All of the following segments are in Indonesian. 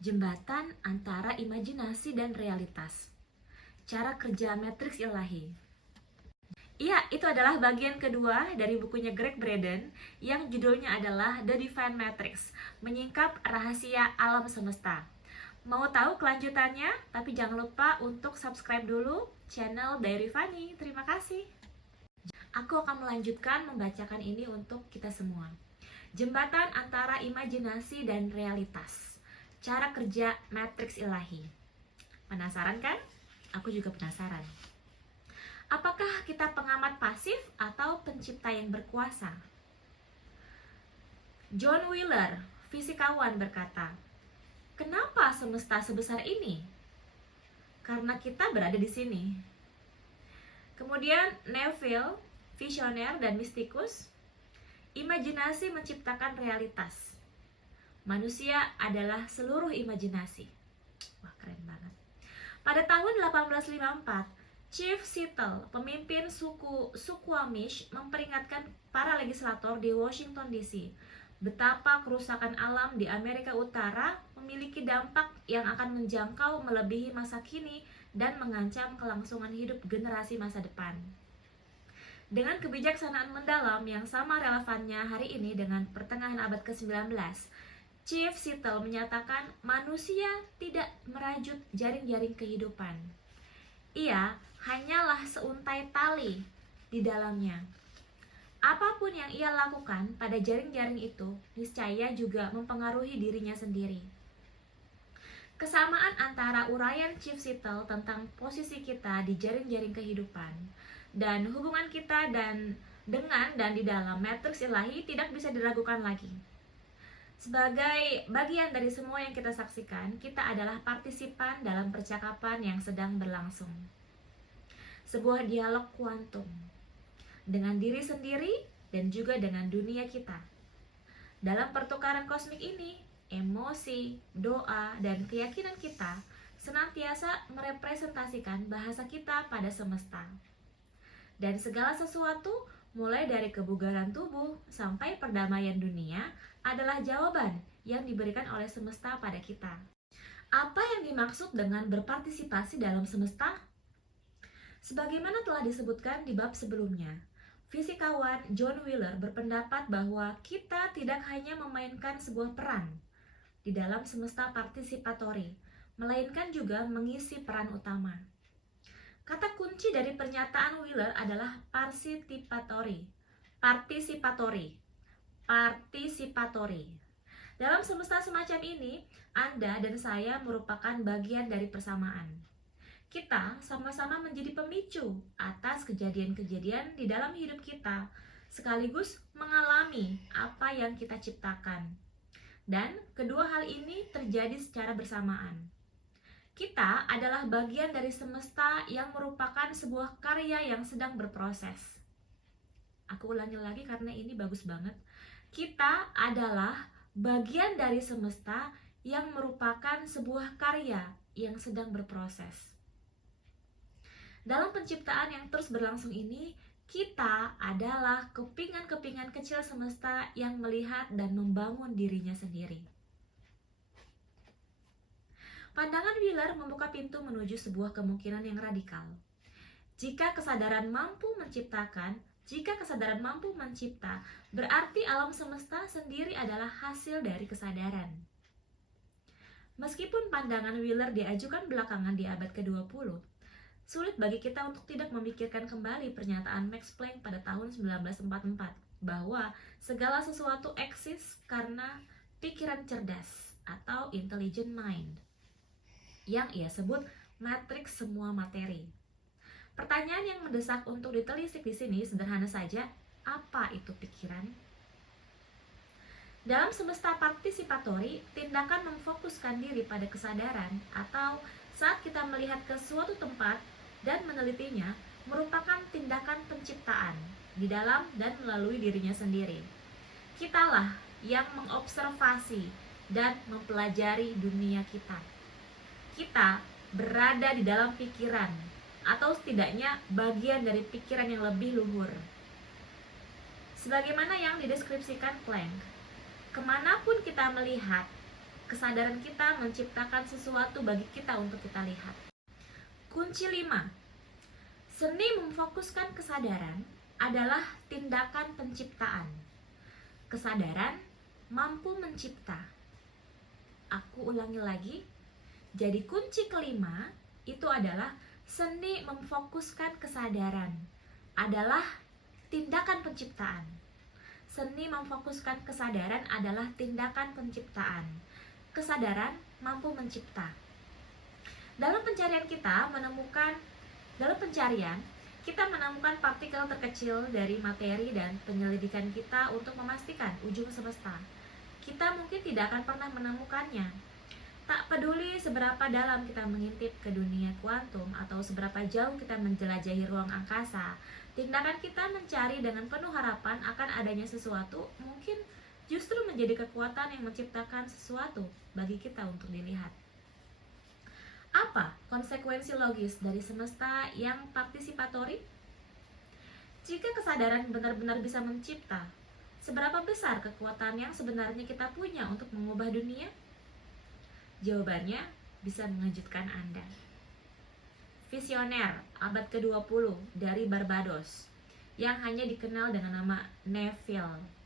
Jembatan antara imajinasi dan realitas. Cara kerja matriks ilahi. Iya, itu adalah bagian kedua dari bukunya Greg Braden yang judulnya adalah The Divine Matrix, menyingkap rahasia alam semesta. Mau tahu kelanjutannya? Tapi jangan lupa untuk subscribe dulu channel Diary Fanny. Terima kasih. Aku akan melanjutkan membacakan ini untuk kita semua. Jembatan antara imajinasi dan realitas. Cara kerja matriks ilahi. Penasaran kan? Aku juga penasaran. Apakah kita pengamat pasif atau pencipta yang berkuasa? John Wheeler, fisikawan, berkata, "Kenapa semesta sebesar ini? Karena kita berada di sini." Kemudian Neville, visioner dan mistikus, imajinasi menciptakan realitas. Manusia adalah seluruh imajinasi. Wah, keren banget. Pada tahun 1854, Chief Seattle, pemimpin suku Squamish, memperingatkan para legislator di Washington DC betapa kerusakan alam di Amerika Utara memiliki dampak yang akan menjangkau melebihi masa kini dan mengancam kelangsungan hidup generasi masa depan. Dengan kebijaksanaan mendalam yang sama relevannya hari ini dengan pertengahan abad ke-19, Chief Seattle menyatakan manusia tidak merajut jaring-jaring kehidupan. Ia hanyalah seuntai tali di dalamnya. Apapun yang ia lakukan pada jaring-jaring itu, niscaya juga mempengaruhi dirinya sendiri. Kesamaan antara uraian Chief Seattle tentang posisi kita di jaring-jaring kehidupan dan hubungan kita dengan dan di dalam matriks ilahi tidak bisa diragukan lagi. Sebagai bagian dari semua yang kita saksikan, kita adalah partisipan dalam percakapan yang sedang berlangsung. Sebuah dialog kuantum dengan diri sendiri dan juga dengan dunia kita. Dalam pertukaran kosmik ini, emosi, doa, dan keyakinan kita senantiasa merepresentasikan bahasa kita pada semesta. Dan segala sesuatu, mulai dari kebugaran tubuh sampai perdamaian dunia, adalah jawaban yang diberikan oleh semesta pada kita. Apa yang dimaksud dengan berpartisipasi dalam semesta? Sebagaimana telah disebutkan di bab sebelumnya, fisikawan John Wheeler berpendapat bahwa kita tidak hanya memainkan sebuah peran di dalam semesta partisipatori, melainkan juga mengisi peran utama. Kata kunci dari pernyataan Wheeler adalah participatory. Dalam semesta semacam ini, Anda dan saya merupakan bagian dari persamaan. Kita sama-sama menjadi pemicu atas kejadian-kejadian di dalam hidup kita, sekaligus mengalami apa yang kita ciptakan. Dan kedua hal ini terjadi secara bersamaan. Kita adalah bagian dari semesta yang merupakan sebuah karya yang sedang berproses. Aku ulangi lagi karena ini bagus banget. Kita adalah bagian dari semesta yang merupakan sebuah karya yang sedang berproses. Dalam penciptaan yang terus berlangsung ini, kita adalah kepingan-kepingan kecil semesta yang melihat dan membangun dirinya sendiri. Pandangan Wheeler membuka pintu menuju sebuah kemungkinan yang radikal. Jika kesadaran mampu mencipta, berarti alam semesta sendiri adalah hasil dari kesadaran. Meskipun pandangan Wheeler diajukan belakangan di abad ke-20, sulit bagi kita untuk tidak memikirkan kembali pernyataan Max Planck pada tahun 1944 bahwa segala sesuatu eksis karena pikiran cerdas atau intelligent mind yang ia sebut matriks semua materi. Pertanyaan yang mendesak untuk ditelisik di sini sederhana saja, apa itu pikiran? Dalam semesta partisipatori, tindakan memfokuskan diri pada kesadaran atau saat kita melihat ke suatu tempat dan menelitinya merupakan tindakan penciptaan di dalam dan melalui dirinya sendiri. Kitalah yang mengobservasi dan mempelajari dunia kita. Kita berada di dalam pikiran, atau setidaknya bagian dari pikiran yang lebih luhur. Sebagaimana yang dideskripsikan Planck, kemanapun kita melihat, Kesadaran kita menciptakan sesuatu bagi kita untuk kita lihat. Kunci 5. Seni memfokuskan kesadaran adalah tindakan penciptaan. Kesadaran mampu mencipta. Aku ulangi lagi. Jadi kunci kelima itu adalah seni memfokuskan kesadaran adalah tindakan penciptaan. Seni memfokuskan kesadaran adalah tindakan penciptaan. Kesadaran mampu mencipta. Dalam pencarian kita menemukan partikel terkecil dari materi dan penyelidikan kita untuk memastikan ujung semesta. Kita mungkin tidak akan pernah menemukannya. Tak peduli seberapa dalam kita mengintip ke dunia kuantum atau seberapa jauh kita menjelajahi ruang angkasa, tindakan kita mencari dengan penuh harapan akan adanya sesuatu mungkin justru menjadi kekuatan yang menciptakan sesuatu bagi kita untuk dilihat. Apa konsekuensi logis dari semesta yang partisipatori? Jika kesadaran benar-benar bisa mencipta, seberapa besar kekuatan yang sebenarnya kita punya untuk mengubah dunia? Jawabannya bisa mengejutkan Anda. Visioner abad ke-20 dari Barbados yang hanya dikenal dengan nama Neville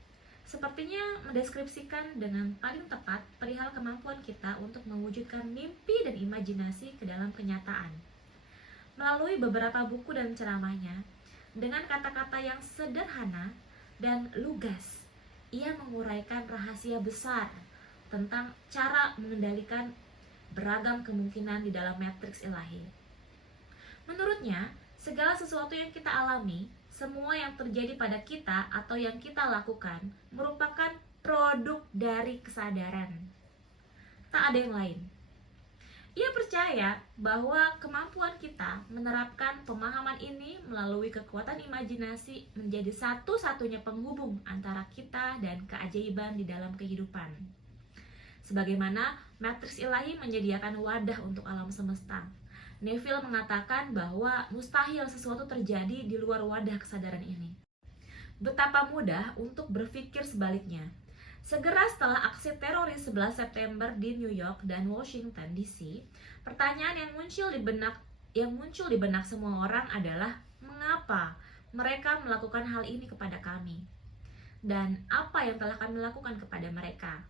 sepertinya mendeskripsikan dengan paling tepat perihal kemampuan kita untuk mewujudkan mimpi dan imajinasi ke dalam kenyataan. Melalui beberapa buku dan ceramahnya, dengan kata-kata yang sederhana dan lugas, ia menguraikan rahasia besar tentang cara mengendalikan beragam kemungkinan di dalam matriks ilahi. Menurutnya, segala sesuatu yang kita alami, semua yang terjadi pada kita atau yang kita lakukan merupakan produk dari kesadaran. Tak ada yang lain. Ia percaya bahwa kemampuan kita menerapkan pemahaman ini melalui kekuatan imajinasi menjadi satu-satunya penghubung antara kita dan keajaiban di dalam kehidupan. Sebagaimana matriks ilahi menyediakan wadah untuk alam semesta, Neville mengatakan bahwa mustahil sesuatu terjadi di luar wadah kesadaran ini. Betapa mudah untuk berpikir sebaliknya. Segera setelah aksi teroris 11 September di New York dan Washington DC, pertanyaan yang muncul di benak semua orang adalah mengapa mereka melakukan hal ini kepada kami? Dan apa yang telah kami lakukan kepada mereka?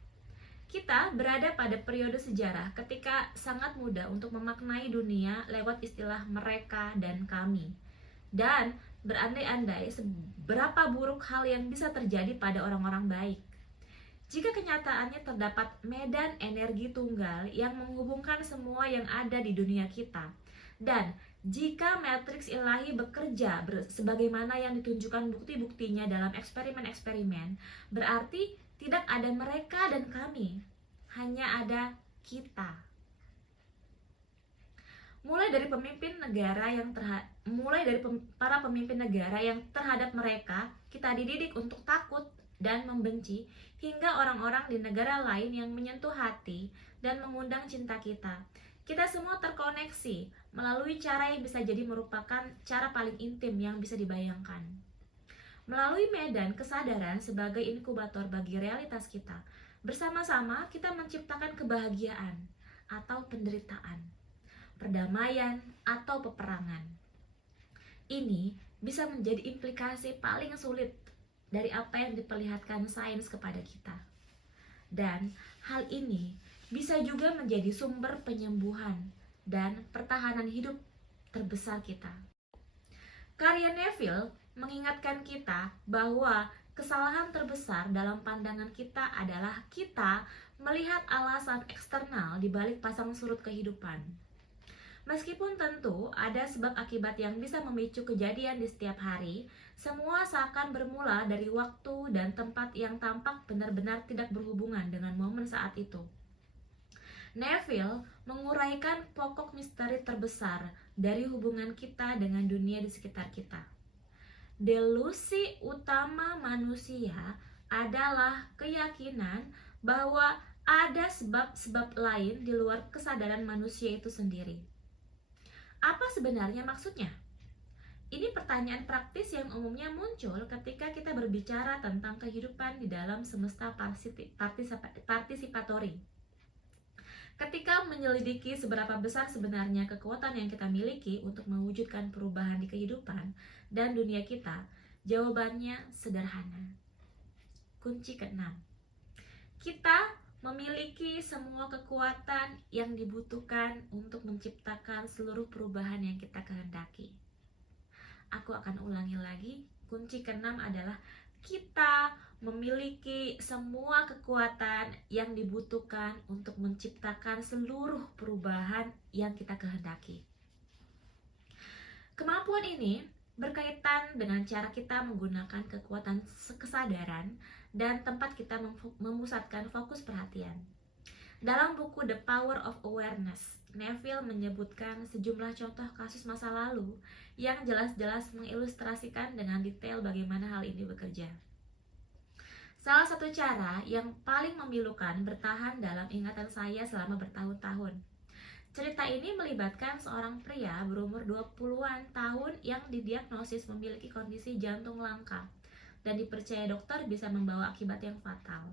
Kita berada pada periode sejarah ketika sangat mudah untuk memaknai dunia lewat istilah mereka dan kami. Dan berandai-andai seberapa buruk hal yang bisa terjadi pada orang-orang baik. Jika kenyataannya terdapat medan energi tunggal yang menghubungkan semua yang ada di dunia kita, dan jika matriks ilahi bekerja sebagaimana yang ditunjukkan bukti-buktinya dalam eksperimen-eksperimen, berarti tidak ada mereka dan kami, hanya ada kita. Mulai dari para pemimpin negara yang terhadap mereka kita dididik untuk takut dan membenci, hingga orang-orang di negara lain yang menyentuh hati dan mengundang cinta kita. Kita semua terkoneksi melalui cara yang bisa jadi merupakan cara paling intim yang bisa dibayangkan. Melalui medan kesadaran sebagai inkubator bagi realitas kita, bersama-sama kita menciptakan kebahagiaan atau penderitaan, perdamaian atau peperangan. Ini bisa menjadi implikasi paling sulit dari apa yang diperlihatkan sains kepada kita. Dan hal ini bisa juga menjadi sumber penyembuhan dan pertahanan hidup terbesar kita. Karya Neville mengingatkan kita bahwa kesalahan terbesar dalam pandangan kita adalah kita melihat alasan eksternal di balik pasang surut kehidupan. Meskipun tentu ada sebab akibat yang bisa memicu kejadian di setiap hari, semua seakan bermula dari waktu dan tempat yang tampak benar-benar tidak berhubungan dengan momen saat itu. Neville menguraikan pokok misteri terbesar dari hubungan kita dengan dunia di sekitar kita. Delusi utama manusia adalah keyakinan bahwa ada sebab-sebab lain di luar kesadaran manusia itu sendiri. Apa sebenarnya maksudnya? Ini pertanyaan praktis yang umumnya muncul ketika kita berbicara tentang kehidupan di dalam semesta partisipatori. Ketika menyelidiki seberapa besar sebenarnya kekuatan yang kita miliki untuk mewujudkan perubahan di kehidupan dan dunia kita, jawabannya sederhana. Kunci keenam, kita memiliki semua kekuatan yang dibutuhkan untuk menciptakan seluruh perubahan yang kita kehendaki. Aku akan ulangi lagi, kunci keenam adalah kita memiliki semua kekuatan yang dibutuhkan untuk menciptakan seluruh perubahan yang kita kehendaki. Kemampuan ini berkaitan dengan cara kita menggunakan kekuatan kesadaran dan tempat kita memusatkan fokus perhatian. Dalam buku The Power of Awareness, Neville menyebutkan sejumlah contoh kasus masa lalu yang jelas-jelas mengilustrasikan dengan detail bagaimana hal ini bekerja. Salah satu cara yang paling memilukan bertahan dalam ingatan saya selama bertahun-tahun. Cerita ini melibatkan seorang pria berumur 20-an tahun yang didiagnosis memiliki kondisi jantung langka dan dipercaya dokter bisa membawa akibat yang fatal.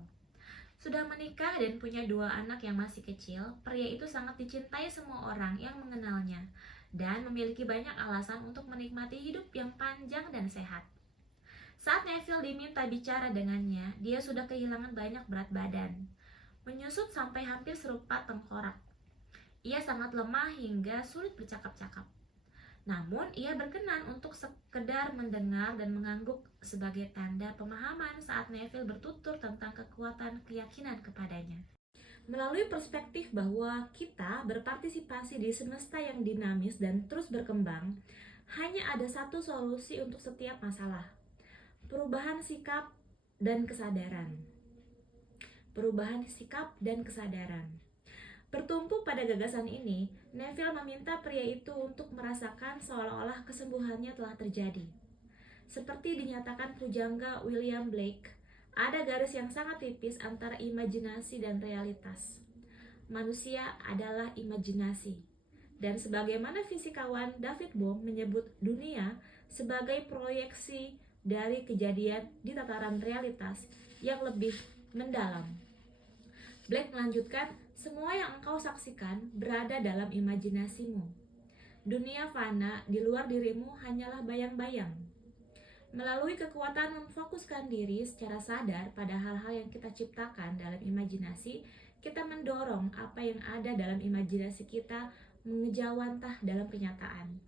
Sudah menikah dan punya 2 anak yang masih kecil, pria itu sangat dicintai semua orang yang mengenalnya dan memiliki banyak alasan untuk menikmati hidup yang panjang dan sehat. Saat Neville diminta bicara dengannya, dia sudah kehilangan banyak berat badan, menyusut sampai hampir serupa tengkorak. Ia sangat lemah hingga sulit bercakap-cakap. Namun, ia berkenan untuk sekedar mendengar dan mengangguk sebagai tanda pemahaman saat Neville bertutur tentang kekuatan keyakinan kepadanya. Melalui perspektif bahwa kita berpartisipasi di semesta yang dinamis dan terus berkembang, hanya ada satu solusi untuk setiap masalah. Perubahan sikap dan kesadaran. Perubahan sikap dan kesadaran. Bertumpu pada gagasan ini, Neville meminta pria itu untuk merasakan seolah-olah kesembuhannya telah terjadi. Seperti dinyatakan pujangga William Blake, ada garis yang sangat tipis antara imajinasi dan realitas. Manusia adalah imajinasi. Dan sebagaimana fisikawan David Bohm menyebut dunia sebagai proyeksi dari kejadian di tataran realitas yang lebih mendalam. Blake melanjutkan, semua yang engkau saksikan berada dalam imajinasimu. Dunia fana di luar dirimu hanyalah bayang-bayang. Melalui kekuatan memfokuskan diri secara sadar pada hal-hal yang kita ciptakan dalam imajinasi, kita mendorong apa yang ada dalam imajinasi kita mengejawantah dalam kenyataan.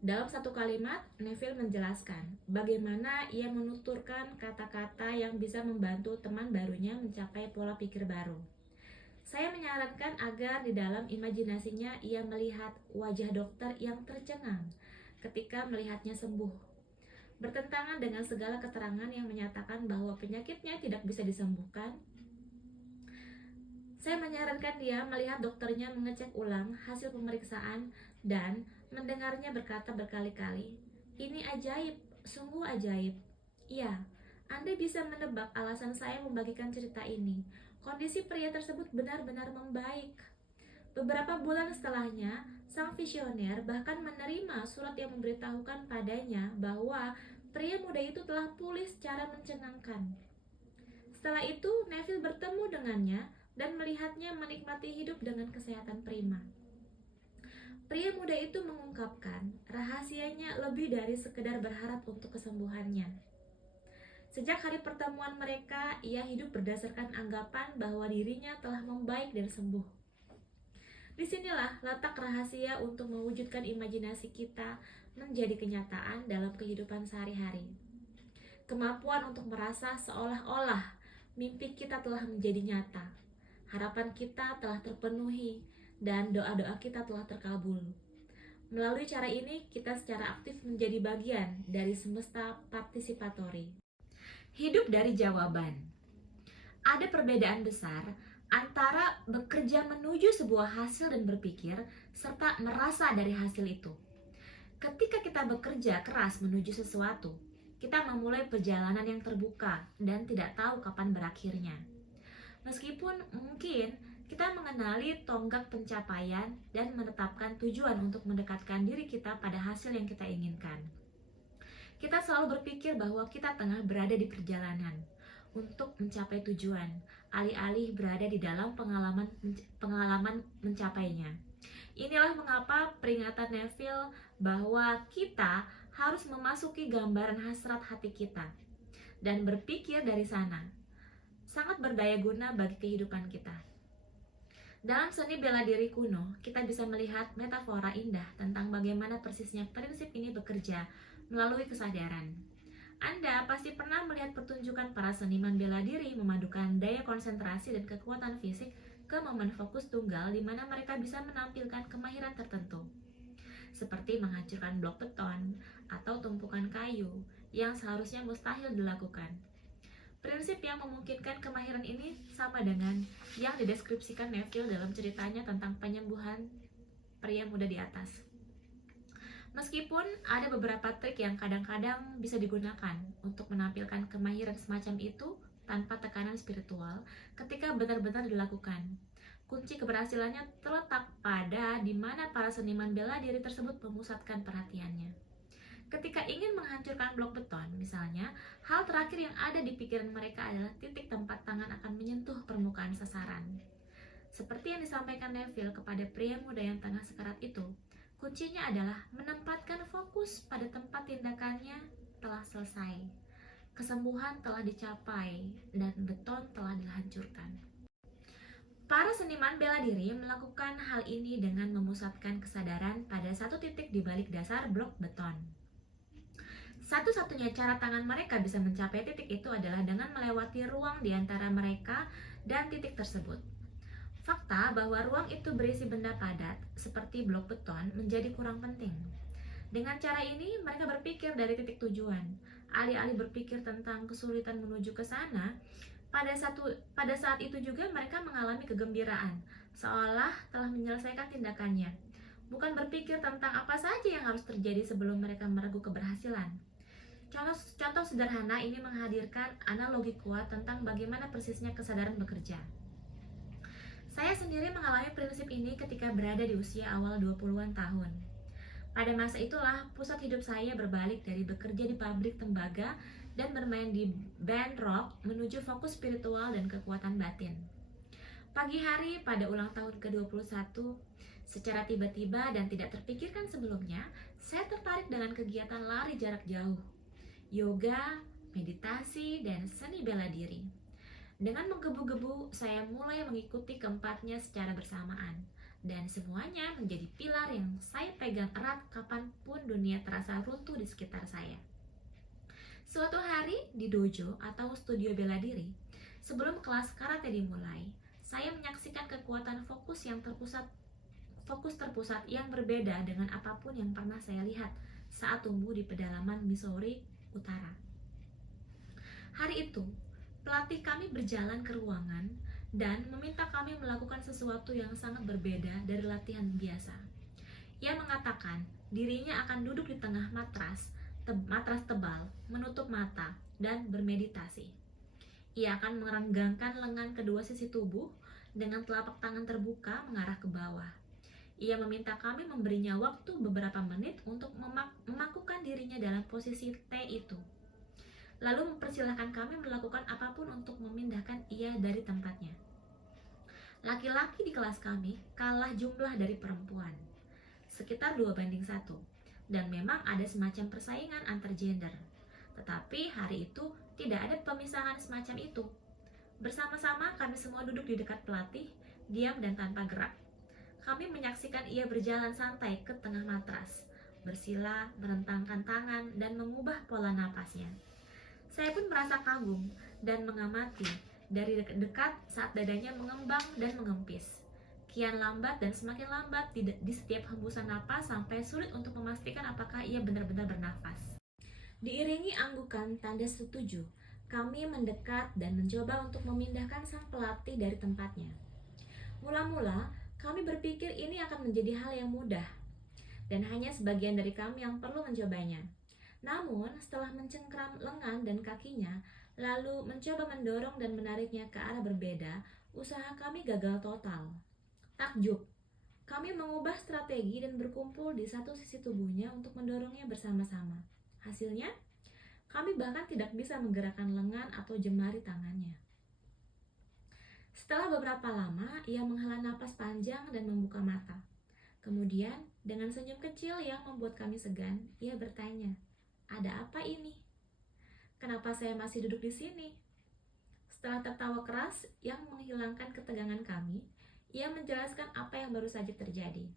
Dalam satu kalimat, Neville menjelaskan bagaimana ia menuturkan kata-kata yang bisa membantu teman barunya mencapai pola pikir baru. Saya menyarankan agar di dalam imajinasinya ia melihat wajah dokter yang tercengang ketika melihatnya sembuh. Bertentangan dengan segala keterangan yang menyatakan bahwa penyakitnya tidak bisa disembuhkan, saya menyarankan dia melihat dokternya mengecek ulang hasil pemeriksaan dan mendengarnya berkata berkali-kali, "Ini ajaib, sungguh ajaib." Iya, Anda bisa menebak alasan saya membagikan cerita ini. Kondisi pria tersebut benar-benar membaik. Beberapa bulan setelahnya, sang visioner bahkan menerima surat yang memberitahukan padanya bahwa pria muda itu telah pulih secara mencengangkan. Setelah itu, Neville bertemu dengannya dan melihatnya menikmati hidup dengan kesehatan prima. Pria muda itu mengungkapkan rahasianya lebih dari sekedar berharap untuk kesembuhannya. Sejak hari pertemuan mereka, ia hidup berdasarkan anggapan bahwa dirinya telah membaik dan sembuh. Disinilah letak rahasia untuk mewujudkan imajinasi kita menjadi kenyataan dalam kehidupan sehari-hari. Kemampuan untuk merasa seolah-olah mimpi kita telah menjadi nyata, harapan kita telah terpenuhi, dan doa-doa kita telah terkabul. Melalui cara ini, kita secara aktif menjadi bagian dari semesta partisipatori. Hidup dari jawaban. Ada perbedaan besar antara bekerja menuju sebuah hasil dan berpikir, serta merasa dari hasil itu. Ketika kita bekerja keras menuju sesuatu, kita memulai perjalanan yang terbuka dan tidak tahu kapan berakhirnya. Meskipun mungkin kita mengenali tonggak pencapaian dan menetapkan tujuan untuk mendekatkan diri kita pada hasil yang kita inginkan. Kita selalu berpikir bahwa kita tengah berada di perjalanan. untuk mencapai tujuan, alih-alih berada di dalam pengalaman mencapainya. Inilah mengapa peringatan Neville bahwa kita harus memasuki gambaran hasrat hati kita dan berpikir dari sana sangat berdaya guna bagi kehidupan kita. Dalam seni bela diri kuno, kita bisa melihat metafora indah tentang bagaimana persisnya prinsip ini bekerja melalui kesadaran. Anda pasti pernah melihat pertunjukan para seniman bela diri memadukan daya konsentrasi dan kekuatan fisik ke momen fokus tunggal di mana mereka bisa menampilkan kemahiran tertentu, seperti menghancurkan blok beton atau tumpukan kayu yang seharusnya mustahil dilakukan. Prinsip yang memungkinkan kemahiran ini sama dengan yang dideskripsikan Neville dalam ceritanya tentang penyembuhan pria muda di atas. Meskipun ada beberapa trik yang kadang-kadang bisa digunakan untuk menampilkan kemahiran semacam itu tanpa tekanan spiritual ketika benar-benar dilakukan, kunci keberhasilannya terletak pada di mana para seniman bela diri tersebut memusatkan perhatiannya. Ketika ingin menghancurkan blok beton, misalnya, hal terakhir yang ada di pikiran mereka adalah titik tempat tangan akan menyentuh permukaan sasaran. Seperti yang disampaikan Neville kepada pria muda yang tengah sekarat itu, kuncinya adalah menempatkan fokus pada tempat tindakannya telah selesai. Kesembuhan telah dicapai dan beton telah dihancurkan. Para seniman bela diri melakukan hal ini dengan memusatkan kesadaran pada satu titik di balik dasar blok beton. Satu-satunya cara tangan mereka bisa mencapai titik itu adalah dengan melewati ruang di antara mereka dan titik tersebut. Fakta bahwa ruang itu berisi benda padat, seperti blok beton, menjadi kurang penting. Dengan cara ini, mereka berpikir dari titik tujuan. Alih-alih berpikir tentang kesulitan menuju ke sana, pada saat itu juga mereka mengalami kegembiraan, seolah telah menyelesaikan tindakannya. Bukan berpikir tentang apa saja yang harus terjadi sebelum mereka meragu keberhasilan. Contoh sederhana ini menghadirkan analogi kuat tentang bagaimana persisnya kesadaran bekerja. Saya sendiri mengalami prinsip ini ketika berada di usia awal 20-an tahun. Pada masa itulah pusat hidup saya berbalik dari bekerja di pabrik tembaga dan bermain di band rock menuju fokus spiritual dan kekuatan batin. Pagi hari pada ulang tahun ke-21, secara tiba-tiba dan tidak terpikirkan sebelumnya, saya tertarik dengan kegiatan lari jarak jauh, yoga, meditasi, dan seni bela diri. Dengan menggebu-gebu, saya mulai mengikuti keempatnya secara bersamaan, dan semuanya menjadi pilar yang saya pegang erat kapanpun dunia terasa runtuh di sekitar saya. Suatu hari di dojo atau studio bela diri, sebelum kelas karate dimulai, saya menyaksikan kekuatan fokus terpusat yang berbeda dengan apapun yang pernah saya lihat saat tumbuh di pedalaman Missouri Utara. Hari itu, pelatih kami berjalan ke ruangan dan meminta kami melakukan sesuatu yang sangat berbeda dari latihan biasa. Ia mengatakan dirinya akan duduk di tengah matras tebal, menutup mata, dan bermeditasi. Ia akan merenggangkan lengan kedua sisi tubuh dengan telapak tangan terbuka mengarah ke bawah. Ia meminta kami memberinya waktu beberapa menit untuk memakukan dirinya dalam posisi T itu. Lalu mempersilahkan kami melakukan apapun untuk memindahkan ia dari tempatnya. Laki-laki di kelas kami kalah jumlah dari perempuan, sekitar 2:1, dan memang ada semacam persaingan antar gender. Tetapi hari itu tidak ada pemisahan semacam itu. Bersama-sama kami semua duduk di dekat pelatih, diam dan tanpa gerak. Kami menyaksikan ia berjalan santai ke tengah matras, bersila, merentangkan tangan, dan mengubah pola napasnya. Saya pun merasa kagum dan mengamati dari dekat saat dadanya mengembang dan mengempis. Kian lambat dan semakin lambat di setiap hembusan napas sampai sulit untuk memastikan apakah ia benar-benar bernafas. Diiringi anggukan tanda setuju, kami mendekat dan mencoba untuk memindahkan sang pelatih dari tempatnya. Mula-mula, kami berpikir ini akan menjadi hal yang mudah, dan hanya sebagian dari kami yang perlu mencobanya. Namun, setelah mencengkram lengan dan kakinya, lalu mencoba mendorong dan menariknya ke arah berbeda, usaha kami gagal total. Takjub, kami mengubah strategi dan berkumpul di satu sisi tubuhnya untuk mendorongnya bersama-sama. Hasilnya, Kami bahkan tidak bisa menggerakkan lengan atau jemari tangannya. Setelah beberapa lama, ia menghela napas panjang dan membuka mata. Kemudian, dengan senyum kecil yang membuat kami segan, ia bertanya, "Ada apa ini? Kenapa saya masih duduk di sini?" Setelah tertawa keras yang menghilangkan ketegangan kami, ia menjelaskan apa yang baru saja terjadi.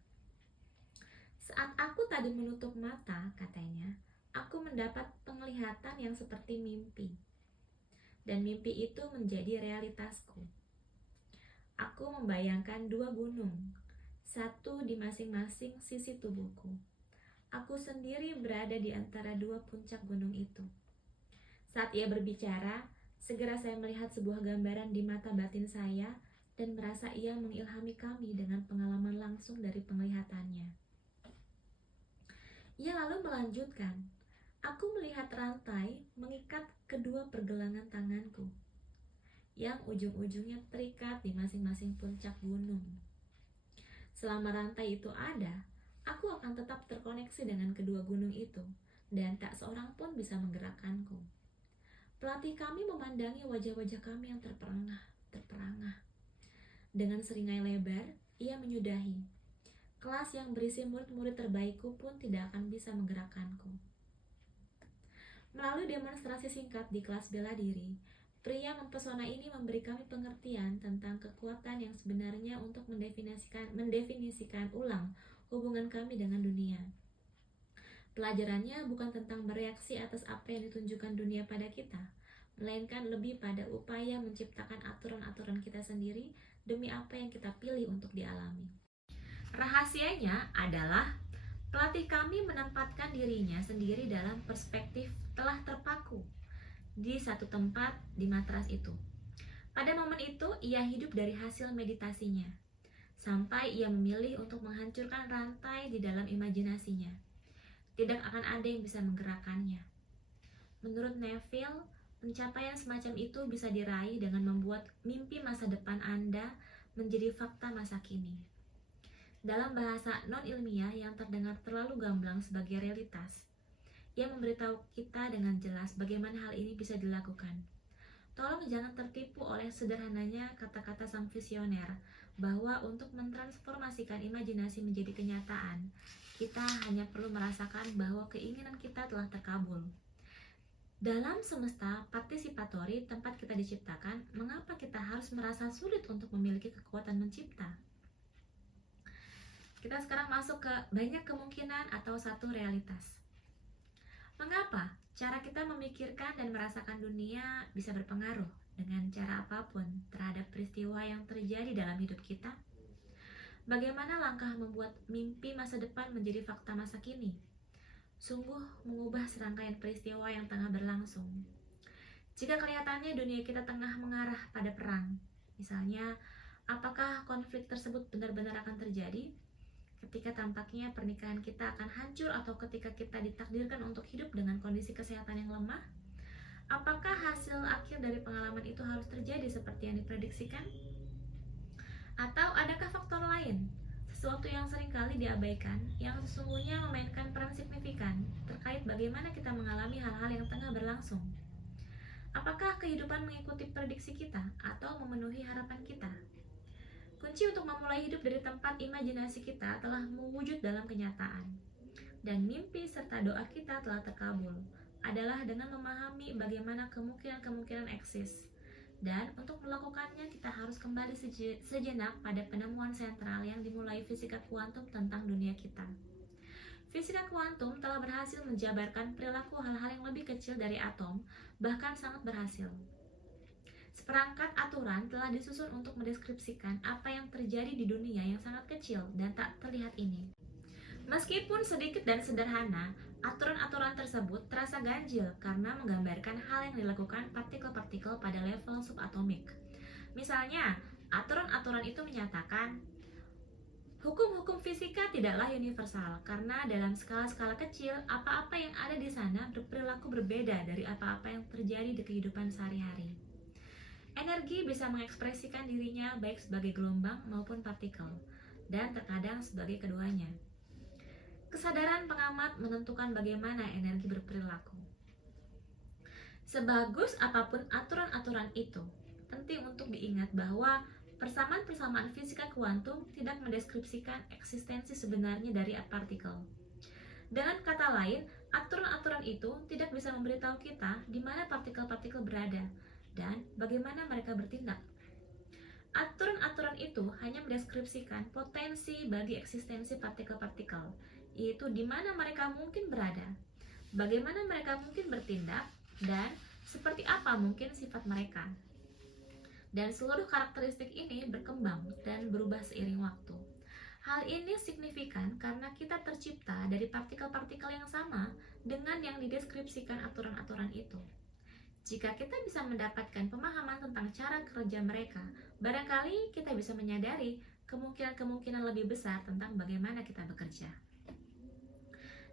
"Saat aku tadi menutup mata," katanya, "aku mendapat penglihatan yang seperti mimpi. Dan mimpi itu menjadi realitasku. Aku membayangkan dua gunung, satu di masing-masing sisi tubuhku. Aku sendiri berada di antara dua puncak gunung itu." Saat ia berbicara, segera saya melihat sebuah gambaran di mata batin saya dan merasa ia mengilhami kami dengan pengalaman langsung dari penglihatannya. Ia lalu melanjutkan, "Aku melihat rantai mengikat kedua pergelangan tanganku, yang ujung-ujungnya terikat di masing-masing puncak gunung. Selama rantai itu ada, aku akan tetap terkoneksi dengan kedua gunung itu, dan tak seorang pun bisa menggerakkanku." Pelatih kami memandangi wajah-wajah kami yang terperangah. Dengan seringai lebar, ia menyudahi, "Kelas yang berisi murid-murid terbaikku pun tidak akan bisa menggerakkanku." Melalui demonstrasi singkat di kelas bela diri, pria mempesona ini memberi kami pengertian tentang kekuatan yang sebenarnya untuk mendefinisikan ulang hubungan kami dengan dunia. Pelajarannya bukan tentang bereaksi atas apa yang ditunjukkan dunia pada kita, melainkan lebih pada upaya menciptakan aturan-aturan kita sendiri demi apa yang kita pilih untuk dialami. Rahasianya adalah pelatih kami menempatkan dirinya sendiri dalam perspektif telah terpaku di satu tempat di matras itu. Pada momen itu, ia hidup dari hasil meditasinya, sampai ia memilih untuk menghancurkan rantai di dalam imajinasinya. Tidak akan ada yang bisa menggerakkannya. Menurut Neville, pencapaian semacam itu bisa diraih dengan membuat mimpi masa depan Anda menjadi fakta masa kini. Dalam bahasa non-ilmiah yang terdengar terlalu gamblang sebagai realitas, ia memberitahu kita dengan jelas bagaimana hal ini bisa dilakukan. Tolong jangan tertipu oleh sederhananya kata-kata sang visioner bahwa untuk mentransformasikan imajinasi menjadi kenyataan, kita hanya perlu merasakan bahwa keinginan kita telah terkabul. Dalam semesta partisipatori tempat kita diciptakan, mengapa kita harus merasa sulit untuk memiliki kekuatan mencipta? Kita sekarang masuk ke banyak kemungkinan atau satu realitas. Mengapa cara kita memikirkan dan merasakan dunia bisa berpengaruh dengan cara apapun terhadap peristiwa yang terjadi dalam hidup kita? Bagaimana langkah membuat mimpi masa depan menjadi fakta masa kini? Sungguh mengubah serangkaian peristiwa yang tengah berlangsung. Jika kelihatannya dunia kita tengah mengarah pada perang, misalnya, apakah konflik tersebut benar-benar akan terjadi? Ketika tampaknya pernikahan kita akan hancur atau ketika kita ditakdirkan untuk hidup dengan kondisi kesehatan yang lemah? Apakah hasil akhir dari pengalaman itu harus terjadi seperti yang diprediksikan? Atau adakah faktor lain, sesuatu yang seringkali diabaikan, yang sesungguhnya memainkan peran signifikan terkait bagaimana kita mengalami hal-hal yang tengah berlangsung? Apakah kehidupan mengikuti prediksi kita atau memenuhi harapan kita? Kunci untuk memulai hidup dari tempat imajinasi kita telah mewujud dalam kenyataan, dan mimpi serta doa kita telah terkabul adalah dengan memahami bagaimana kemungkinan-kemungkinan eksis. Dan untuk melakukannya kita harus kembali sejenak pada penemuan sentral yang dimulai fisika kuantum tentang dunia kita. Fisika kuantum telah berhasil menjabarkan perilaku hal-hal yang lebih kecil dari atom, bahkan sangat berhasil. Seperangkat aturan telah disusun untuk mendeskripsikan apa yang terjadi di dunia yang sangat kecil dan tak terlihat ini. Meskipun sedikit dan sederhana, aturan-aturan tersebut terasa ganjil karena menggambarkan hal yang dilakukan partikel-partikel pada level subatomik. Misalnya, aturan-aturan itu menyatakan hukum-hukum fisika tidaklah universal karena dalam skala-skala kecil, apa-apa yang ada di sana berperilaku berbeda dari apa-apa yang terjadi di kehidupan sehari-hari. Energi bisa mengekspresikan dirinya baik sebagai gelombang maupun partikel, dan terkadang sebagai keduanya. Kesadaran pengamat menentukan bagaimana energi berperilaku. Sebagus apapun aturan-aturan itu, penting untuk diingat bahwa persamaan-persamaan fisika kuantum tidak mendeskripsikan eksistensi sebenarnya dari partikel. Dengan kata lain, aturan-aturan itu tidak bisa memberitahu kita di mana partikel-partikel berada dan bagaimana mereka bertindak. Aturan-aturan itu hanya mendeskripsikan potensi bagi eksistensi partikel-partikel, yaitu di mana mereka mungkin berada, bagaimana mereka mungkin bertindak, dan seperti apa mungkin sifat mereka. Dan seluruh karakteristik ini berkembang dan berubah seiring waktu. Hal ini signifikan karena kita tercipta dari partikel-partikel yang sama dengan yang dideskripsikan aturan-aturan itu. Jika kita bisa mendapatkan pemahaman tentang cara kerja mereka, barangkali kita bisa menyadari kemungkinan-kemungkinan lebih besar tentang bagaimana kita bekerja.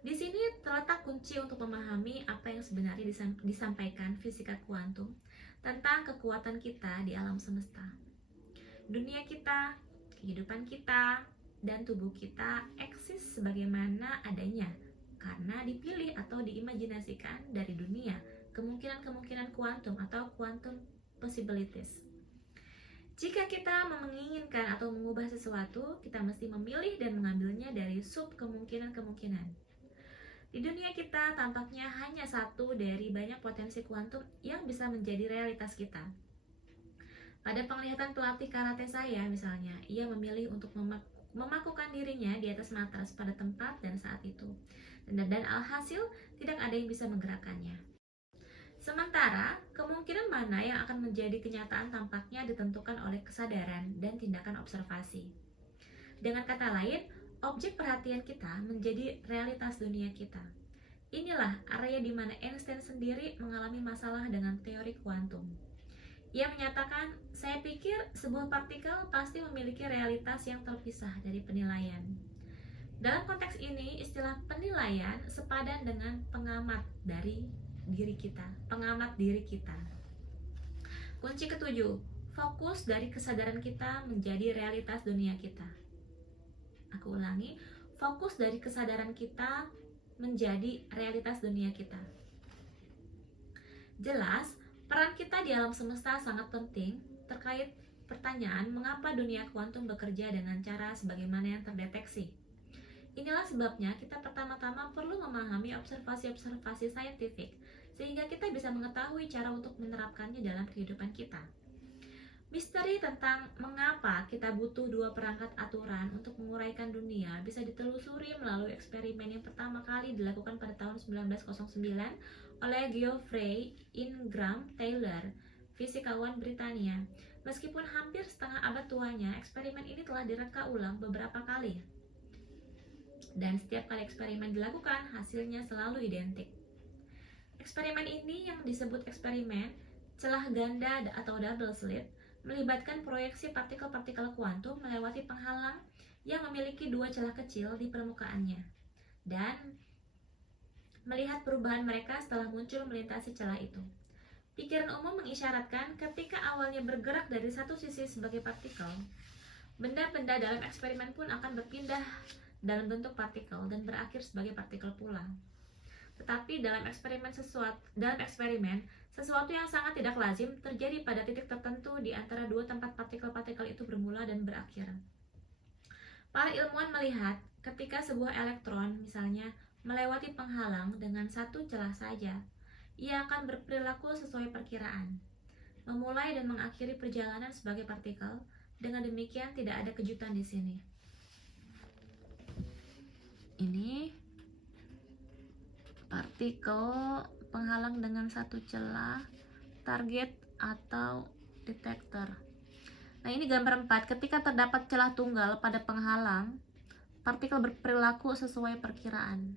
Di sini terletak kunci untuk memahami apa yang sebenarnya disampaikan fisika kuantum tentang kekuatan kita di alam semesta. Dunia kita, kehidupan kita, dan tubuh kita eksis sebagaimana adanya karena dipilih atau diimajinasikan dari dunia kemungkinan-kemungkinan kuantum atau quantum possibilities. Jika kita menginginkan atau mengubah sesuatu, kita mesti memilih dan mengambilnya dari sub kemungkinan-kemungkinan. Di dunia kita tampaknya hanya satu dari banyak potensi kuantum yang bisa menjadi realitas kita. Pada penglihatan pelatih karate saya misalnya, ia memilih untuk memakukan dirinya di atas matras pada tempat dan saat itu, dan alhasil tidak ada yang bisa menggerakkannya. Sementara kemungkinan mana yang akan menjadi kenyataan tampaknya ditentukan oleh kesadaran dan tindakan observasi. Dengan kata lain, objek perhatian kita menjadi realitas dunia kita. Inilah area di mana Einstein sendiri mengalami masalah dengan teori kuantum. Ia menyatakan, saya pikir sebuah partikel pasti memiliki realitas yang terpisah dari penilaian. Dalam konteks ini, istilah penilaian sepadan dengan pengamat diri kita. Kunci ketujuh, fokus dari kesadaran kita menjadi realitas dunia kita. Aku ulangi, fokus dari kesadaran kita menjadi realitas dunia kita. Jelas, peran kita di alam semesta sangat penting terkait pertanyaan mengapa dunia kuantum bekerja dengan cara sebagaimana yang terdeteksi. Inilah sebabnya kita pertama-tama perlu memahami observasi-observasi saintifik sehingga kita bisa mengetahui cara untuk menerapkannya dalam kehidupan kita. Misteri tentang mengapa kita butuh dua perangkat aturan untuk menguraikan dunia bisa ditelusuri melalui eksperimen yang pertama kali dilakukan pada tahun 1909 oleh Geoffrey Ingram Taylor, fisikawan Britania. Meskipun hampir setengah abad tuanya, eksperimen ini telah direka ulang beberapa kali. Dan setiap kali eksperimen dilakukan, hasilnya selalu identik. Eksperimen ini yang disebut eksperimen celah ganda atau double slit melibatkan proyeksi partikel-partikel kuantum melewati penghalang yang memiliki dua celah kecil di permukaannya dan melihat perubahan mereka setelah muncul melintasi celah itu. Pikiran umum mengisyaratkan ketika awalnya bergerak dari satu sisi sebagai partikel, benda-benda dalam eksperimen pun akan berpindah dalam bentuk partikel dan berakhir sebagai partikel pula. Tetapi dalam eksperimen sesuatu yang sangat tidak lazim terjadi pada titik tertentu di antara dua tempat partikel-partikel itu bermula dan berakhir. Para ilmuwan melihat ketika sebuah elektron misalnya melewati penghalang dengan satu celah saja, ia akan berperilaku sesuai perkiraan, memulai dan mengakhiri perjalanan sebagai partikel. Dengan demikian tidak ada kejutan di sini. Ini partikel penghalang dengan satu celah, target atau detektor. Nah, ini gambar 4. Ketika terdapat celah tunggal pada penghalang, partikel berperilaku sesuai perkiraan.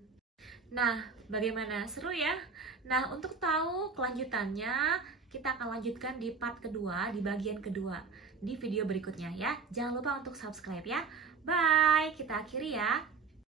Nah, bagaimana? Seru ya? Nah, untuk tahu kelanjutannya, kita akan lanjutkan di part kedua, di bagian kedua, di video berikutnya ya. Jangan lupa untuk subscribe ya. Bye, kita akhiri ya.